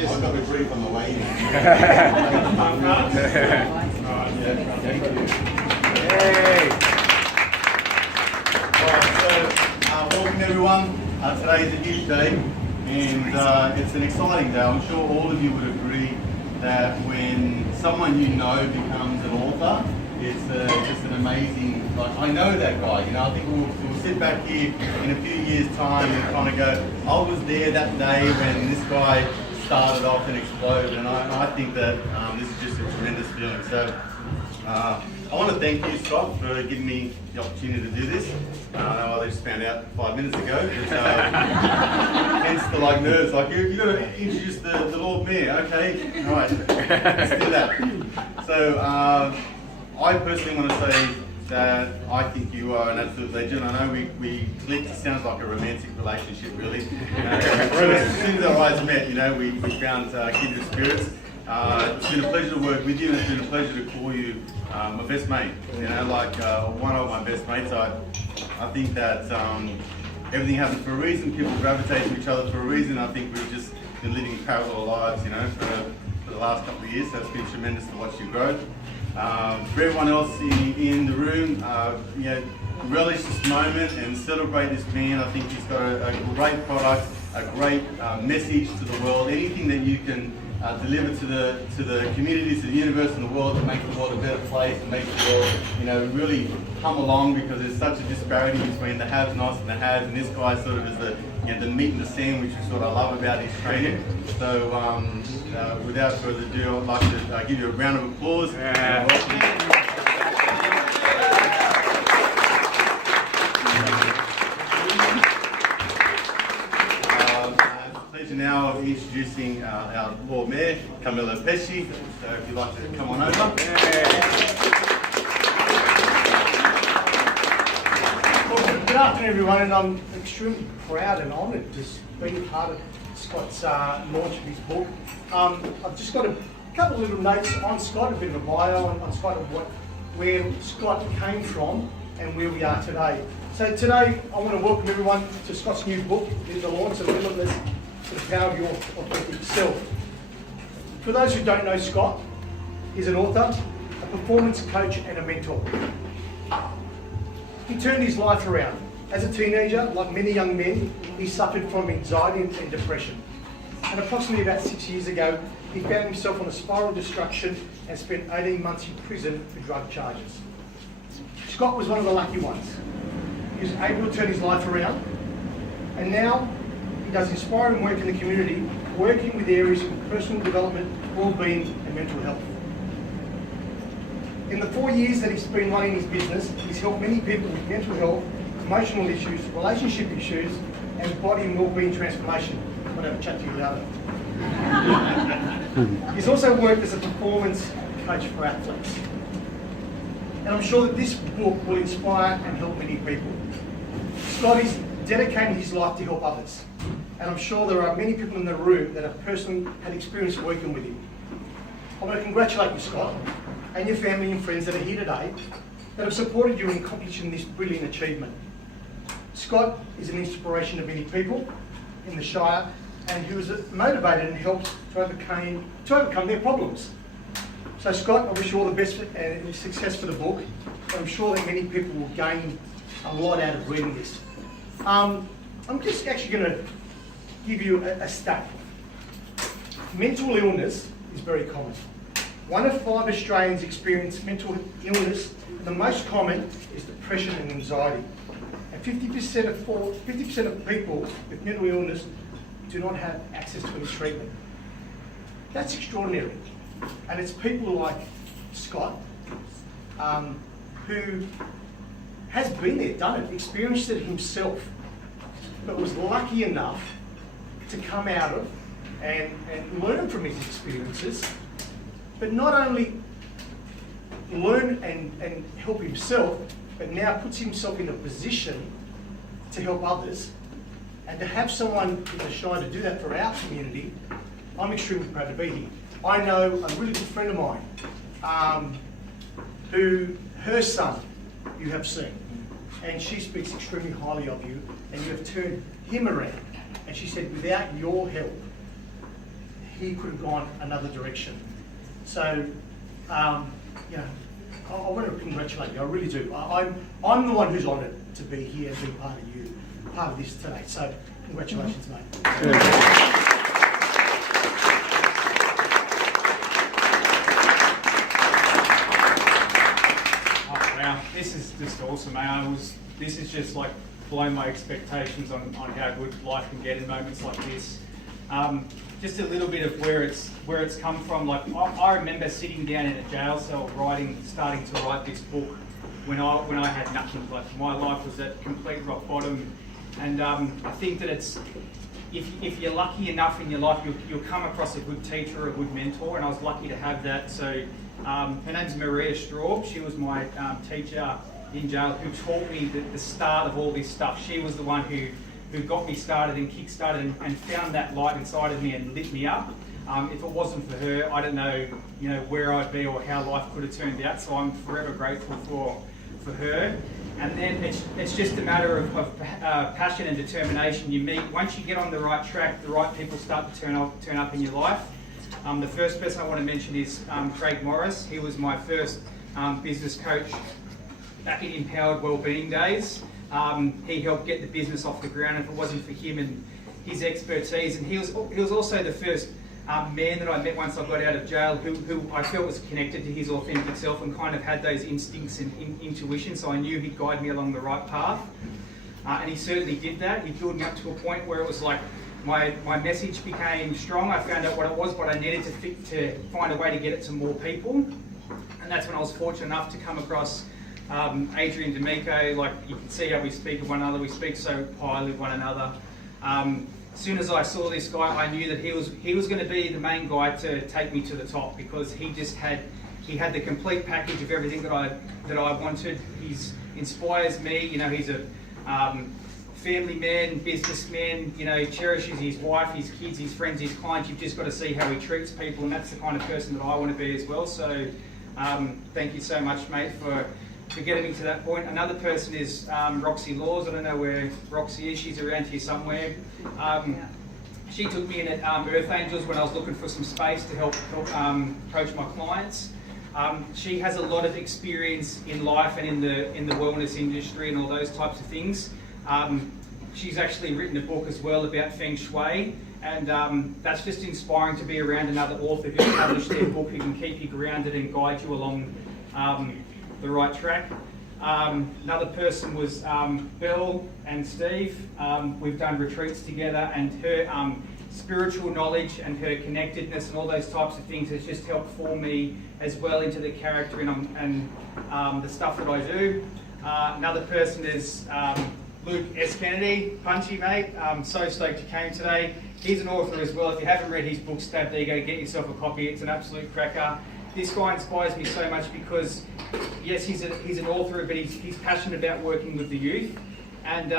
Cheers. I got a brief on the way in. Welcome everyone. Today is a huge day, and it's an exciting day. I'm sure all of you would agree that when someone you know becomes an author, it's just an amazing, like, I know that guy, you know. I think we'll sit back here in a few years' time and kind of go, I was there that day when this guy started off and exploded, and I think that this is just a tremendous feeling. So I want to thank you, Scott, for giving me the opportunity to do this. I just found out 5 minutes ago, hence the nerves. Like, you got to introduce the Lord Mayor. Okay, all right, let's do that. So I personally want to say that I think you are an absolute legend. I know we clicked. It sounds like a romantic relationship, really. As soon as our eyes met, you know, we found kindred spirits. It's been a pleasure to work with you, and it's been a pleasure to call you my best mate. You know, like one of my best mates. I think that everything happens for a reason. People gravitate to each other for a reason. I think we've just been living parallel lives, you know, for the last couple of years. So it's been tremendous to watch you grow. For everyone else in the room, you know, relish this moment and celebrate this man. I think he's got a great product, a great message to the world. Anything that you can deliver to the communities, to the universe, and the world to make the world a better place, and make the world, you know, really come along, because there's such a disparity between the haves-nots and the haves, and this guy sort of is the, you know, the meat and the sandwich, which is what I love about his training. So without further ado, I'd like to give you a round of applause. Now of introducing our Lord Mayor, Camillo Pesce. So if you'd like to come on over. Well, good afternoon everyone, and I'm extremely proud and honoured to be part of Scott's launch of his book. I've just got a couple of little notes on Scott, a bit of a bio on Scott, of where Scott came from and where we are today. So today I want to welcome everyone to Scott's new book, The Launch of Limitless, to the Power of Your Authentic Self. For those who don't know Scott, he's an author, a performance coach and a mentor. He turned his life around. As a teenager, like many young men, he suffered from anxiety and depression. And approximately about 6 years ago, he found himself on a spiral of destruction and spent 18 months in prison for drug charges. Scott was one of the lucky ones. He was able to turn his life around, and now he does inspiring work in the community, working with areas of personal development, well-being and mental health. In the 4 years that he's been running his business, he's helped many people with mental health, emotional issues, relationship issues and body and well-being transformation. I'll have a chat to you later. He's also worked as a performance coach for athletes. And I'm sure that this book will inspire and help many people. Scott is dedicating his life to help others. And I'm sure there are many people in the room that have personally had experience working with him. I want to congratulate you, Scott, and your family and friends that are here today that have supported you in accomplishing this brilliant achievement. Scott is an inspiration to many people in the Shire, and who is motivated and helped to overcome their problems. So Scott, I wish you all the best and success for the book. I'm sure that many people will gain a lot out of reading this. I'm just actually going to give you a stat. Mental illness is very common. 1 in 5 Australians experience mental illness, and the most common is depression and anxiety. And 50% of people with mental illness do not have access to any treatment. That's extraordinary. And it's people like Scott, who has been there, done it, experienced it himself, but was lucky enough to come out of and learn from his experiences, but not only learn and help himself, but now puts himself in a position to help others, and to have someone in the Shire to do that for our community. I'm extremely proud to be here. I know a really good friend of mine, who her son you have seen, and she speaks extremely highly of you, and you have turned him around. And she said, without your help, he could have gone another direction. So, you know, I want to congratulate you. I really do. I'm the one who's honoured to be here and be part of this today. So, congratulations, mate. Oh, wow, this is just awesome, mate. This is just like blown my expectations on how good life can get in moments like this. Just a little bit of where it's come from. Like I remember sitting down in a jail cell starting to write this book when I had nothing. Like my life was at complete rock bottom, and I think that it's if you're lucky enough in your life, you'll come across a good teacher or a good mentor, and I was lucky to have that. So her name's Maria Straub. She was my teacher in jail who taught me the start of all this stuff. She was the one who got me started and kick-started and found that light inside of me and lit me up. If it wasn't for her, I don't know, where I'd be or how life could have turned out. So I'm forever grateful for her. And then it's just a matter of passion and determination. Once you get on the right track, the right people start to turn up in your life. The first person I want to mention is Craig Morris. He was my first business coach back in Empowered Wellbeing days. He helped get the business off the ground. If it wasn't for him and his expertise, and he was also the first man that I met once I got out of jail who I felt was connected to his authentic self and kind of had those instincts and intuition, so I knew he'd guide me along the right path. And he certainly did that. He built me up to a point where it was like my message became strong. I found out what it was, but I needed to find a way to get it to more people. And that's when I was fortunate enough to come across Adrian D'Amico. Like you can see how we speak of one another, we speak so highly of one another. As soon as I saw this guy, I knew that he was going to be the main guy to take me to the top, because he had the complete package of everything that I wanted. He inspires me. He's a family man, businessman. Cherishes his wife, his kids, his friends, his clients. You've just got to see how he treats people, and that's the kind of person that I want to be as well. So thank you so much, mate, for getting me to that point. Another person is Roxy Laws. I don't know where Roxy is. She's around here somewhere. She took me in at Earth Angels when I was looking for some space to help coach my clients. She has a lot of experience in life and in the wellness industry and all those types of things. She's actually written a book as well about Feng Shui, and that's just inspiring to be around another author who's published their book, who can keep you grounded and guide you along the right track. Another person was Bill and Steve. We've done retreats together, and her spiritual knowledge and her connectedness and all those types of things has just helped form me as well into the character and the stuff that I do. Another person is Luke S. Kennedy. Punchy, mate. I'm so stoked you came today. He's an author as well. If you haven't read his book, Stabbed Ego, get yourself a copy. It's an absolute cracker. This guy inspires me so much because, yes, he's an author, but he's passionate about working with the youth. And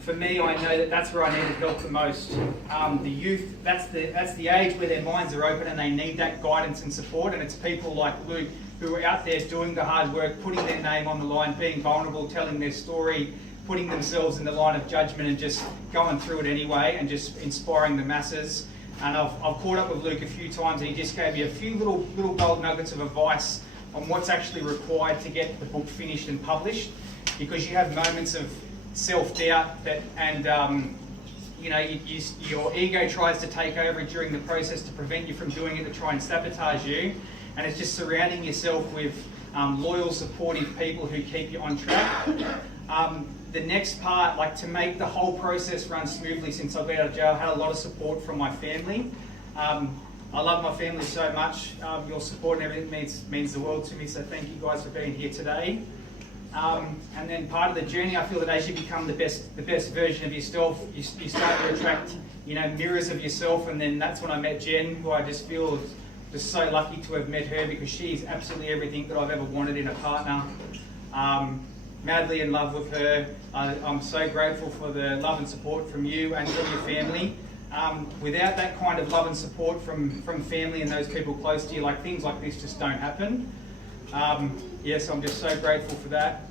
for me, I know that's where I needed help the most. The youth, that's the age where their minds are open and they need that guidance and support. And it's people like Luke who are out there doing the hard work, putting their name on the line, being vulnerable, telling their story, putting themselves in the line of judgment and just going through it anyway and just inspiring the masses. And I've caught up with Luke a few times, and he just gave me a few little gold nuggets of advice on what's actually required to get the book finished and published, because you have moments of self-doubt your ego tries to take over during the process to prevent you from doing it, to try and sabotage you, and it's just surrounding yourself with loyal, supportive people who keep you on track. The next part, like to make the whole process run smoothly since I've been out of jail, I had a lot of support from my family. I love my family so much. Your support and everything means the world to me, so thank you guys for being here today. And then part of the journey, I feel that as you become the best version of yourself, you start to attract mirrors of yourself, and then that's when I met Jen, who I just feel just so lucky to have met her, because she is absolutely everything that I've ever wanted in a partner. Madly in love with her. I'm so grateful for the love and support from you and from your family. Without that kind of love and support from family and those people close to you, like things like this just don't happen. Yes, I'm just so grateful for that.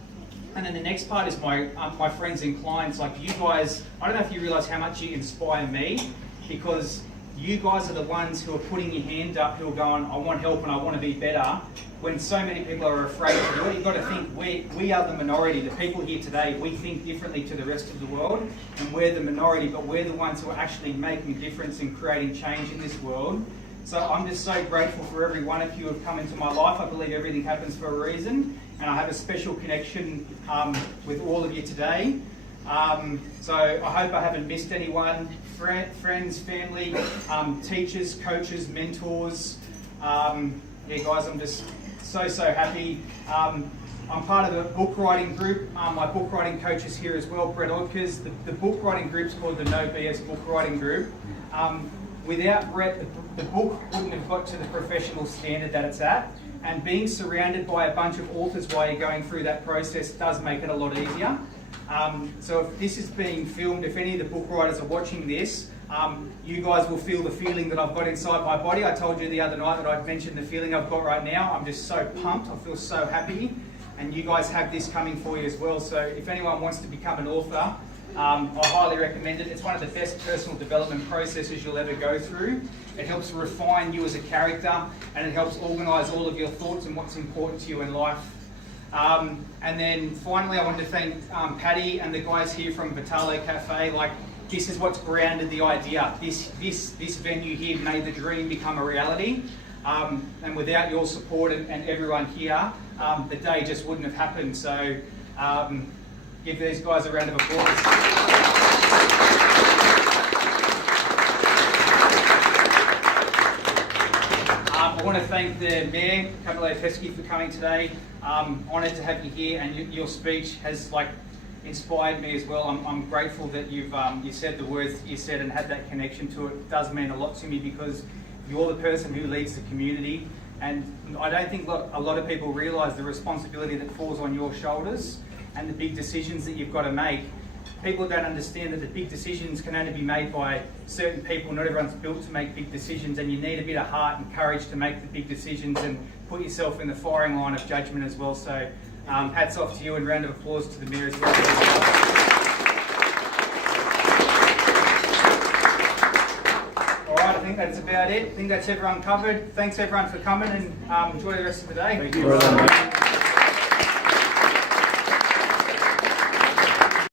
And then the next part is my friends and clients. Like you guys, I don't know if you realise how much you inspire me, because you guys are the ones who are putting your hand up, who are going, I want help and I want to be better, when so many people are afraid to do it. You've got to think, we are the minority. The people here today, we think differently to the rest of the world, and we're the minority, but we're the ones who are actually making a difference and creating change in this world. So I'm just so grateful for every one of you who have come into my life. I believe everything happens for a reason, and I have a special connection with all of you today. So I hope I haven't missed anyone. Friends, family, teachers, coaches, mentors. Yeah, guys, I'm just so happy. I'm part of the book writing group. My book writing coach is here as well, Brett Odkers. The book writing group's called the No BS Book Writing Group. Without Brett, the book wouldn't have got to the professional standard that it's at. And being surrounded by a bunch of authors while you're going through that process does make it a lot easier. So if this is being filmed, if any of the book writers are watching this, you guys will feel the feeling that I've got inside my body. I told you the other night that I'd mentioned the feeling I've got right now. I'm just so pumped. I feel so happy. And you guys have this coming for you as well. So if anyone wants to become an author, I highly recommend it. It's one of the best personal development processes you'll ever go through. It helps refine you as a character, and it helps organise all of your thoughts and what's important to you in life. And then finally, I want to thank Paddy and the guys here from Vitalo Cafe. Like, this is what's grounded the idea. This venue here made the dream become a reality. And without your support and everyone here, the day just wouldn't have happened. So give these guys a round of applause. I want to thank the Mayor, Camilla Pesky, for coming today. Honoured to have you here, and your speech has inspired me as well. I'm grateful that you said the words you said and had that connection to it. It does mean a lot to me because you're the person who leads the community, and I don't think a lot of people realise the responsibility that falls on your shoulders and the big decisions that you've got to make. People don't understand that the big decisions can only be made by certain people. Not everyone's built to make big decisions, and you need a bit of heart and courage to make the big decisions and put yourself in the firing line of judgment as well. So hats off to you, and round of applause to the Mayor as well. All right, I think that's about it. I think that's everyone covered. Thanks everyone for coming, and enjoy the rest of the day. Thank you.